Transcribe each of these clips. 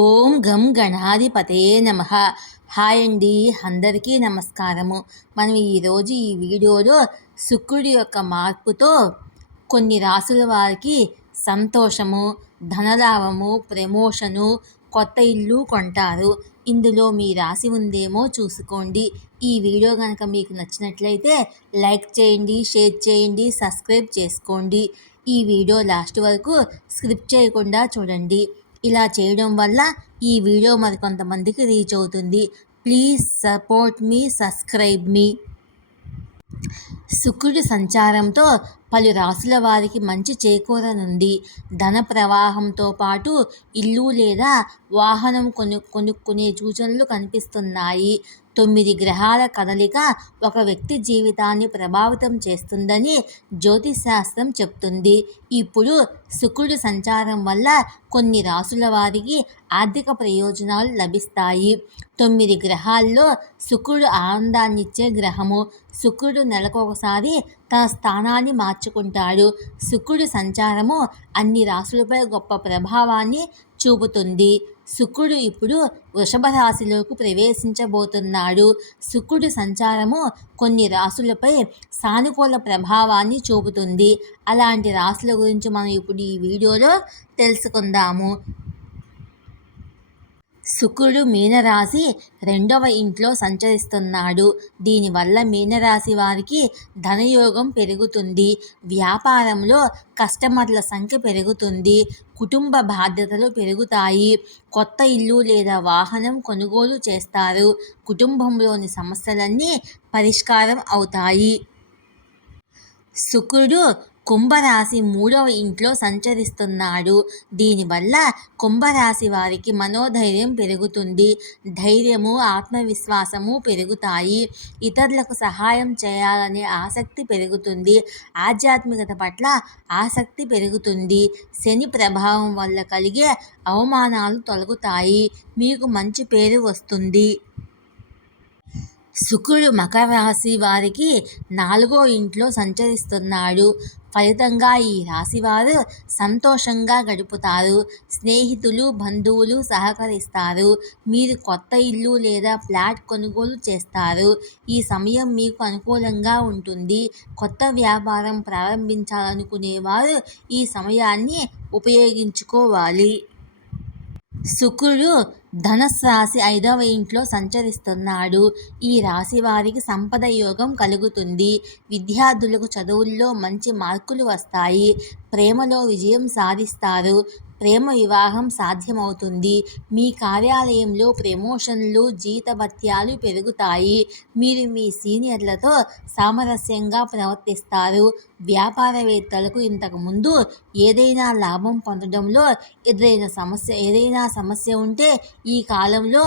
ఓం గం గణాధిపతయే నమః. హాయ్ అండి, అందరికీ నమస్కారము. మనం ఈరోజు ఈ వీడియోలో శుక్రుడి యొక్క మార్పుతో కొన్ని రాసుల వారికి సంతోషము, ధనలాభము, ప్రమోషను, కొత్త ఇల్లు కొంటారు. ఇందులో మీ రాశి ఉందేమో చూసుకోండి. ఈ వీడియో కనుక మీకు నచ్చినట్లయితే లైక్ చేయండి, షేర్ చేయండి, సబ్స్క్రైబ్ చేసుకోండి. ఈ వీడియో లాస్ట్ వరకు స్కిప్ చేయకుండా చూడండి. ఇలా చేయడం వల్ల ఈ వీడియో మరికొంతమందికి రీచ్ అవుతుంది. ప్లీజ్ సపోర్ట్ మీ, సబ్స్క్రైబ్ మీ. శుక్రుడి సంచారంతో పలు రాశుల వారికి మంచి చేకూరనుంది. ధన ప్రవాహంతో పాటు ఇల్లు లేదా వాహనం కొనుక్కునే సూచనలు కనిపిస్తున్నాయి. 9 గ్రహాల కదలిక ఒక వ్యక్తి జీవితాన్ని ప్రభావితం చేస్తుందని జ్యోతిశాస్త్రం చెప్తుంది. ఇప్పుడు శుక్రుడి సంచారం వల్ల కొన్ని రాశుల వారికి ఆర్థిక ప్రయోజనాలు లభిస్తాయి. 9 గ్రహాల్లో శుక్రుడు ఆనందాన్నిచ్చే గ్రహము. శుక్రుడు నెలకొకసారి తన స్థానాన్ని మార్చుకుంటాడు. శుక్రుడి సంచారము అన్ని రాశులపై గొప్ప ప్రభావాన్ని చూపుతుంది. శుక్రుడు ఇప్పుడు వృషభ రాశిలోకి ప్రవేశించబోతున్నాడు. శుక్రుడి సంచారము కొన్ని రాశులపై సానుకూల ప్రభావాన్ని చూపుతుంది. అలాంటి రాశుల గురించి మనం ఇప్పుడు ఈ వీడియోలో తెలుసుకుందాము. శుక్రుడు మీనరాశి 2వ ఇంట్లో సంచరిస్తున్నాడు. దీనివల్ల మీనరాశి వారికి ధనయోగం పెరుగుతుంది. వ్యాపారంలో కస్టమర్ల సంఖ్య పెరుగుతుంది. కుటుంబ బాధ్యతలు పెరుగుతాయి. కొత్త ఇల్లు లేదా వాహనం కొనుగోలు చేస్తారు. కుటుంబంలోని సమస్యలన్నీ పరిష్కారం అవుతాయి. శుక్రుడు కుంభరాశి 3వ ఇంట్లో సంచరిస్తున్నాడు. దీనివల్ల కుంభరాశి వారికి మనోధైర్యం పెరుగుతుంది. ధైర్యము, ఆత్మవిశ్వాసము పెరుగుతాయి. ఇతరులకు సహాయం చేయాలనే ఆసక్తి పెరుగుతుంది. ఆధ్యాత్మికత పట్ల ఆసక్తి పెరుగుతుంది. శని ప్రభావం వల్ల కలిగే అవమానాలు తొలగుతాయి. మీకు మంచి పేరు వస్తుంది. శుక్రుడు మకర రాశి వారికి 4వ ఇంట్లో సంచరిస్తున్నాడు. ఫలితంగా ఈ రాశివారు సంతోషంగా గడుపుతారు. స్నేహితులు, బంధువులు సహకరిస్తారు. మీరు కొత్త ఇల్లు లేదా ఫ్లాట్ కొనుగోలు చేస్తారు. ఈ సమయం మీకు అనుకూలంగా ఉంటుంది. కొత్త వ్యాపారం ప్రారంభించాలనుకునేవారు ఈ సమయాన్ని ఉపయోగించుకోవాలి. శుక్రుడు ధనుస్సు రాశి 5వ ఇంట్లో సంచరిస్తున్నాడు. ఈ రాశి వారికి సంపద యోగం కలుగుతుంది. విద్యార్థులకు చదువుల్లో మంచి మార్కులు వస్తాయి. ప్రేమలో విజయం సాధిస్తారు. ప్రేమ వివాహం సాధ్యమవుతుంది. మీ కార్యాలయంలో ప్రమోషన్లు, జీతభత్యాలు పెరుగుతాయి. మీరు మీ సీనియర్లతో సామరస్యంగా ప్రవర్తిస్తారు. వ్యాపారవేత్తలకు ఇంతకుముందు ఏదైనా లాభం పొందడంలో ఏదైనా సమస్య ఉంటే ఈ కాలంలో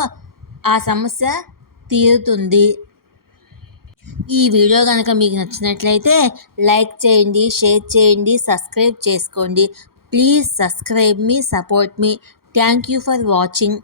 ఆ సమస్య తీరుతుంది. ఈ వీడియో కనుక మీకు నచ్చినట్లయితే లైక్ చేయండి, షేర్ చేయండి, సబ్స్క్రైబ్ చేసుకోండి. Please subscribe me, support me. Thank you for watching.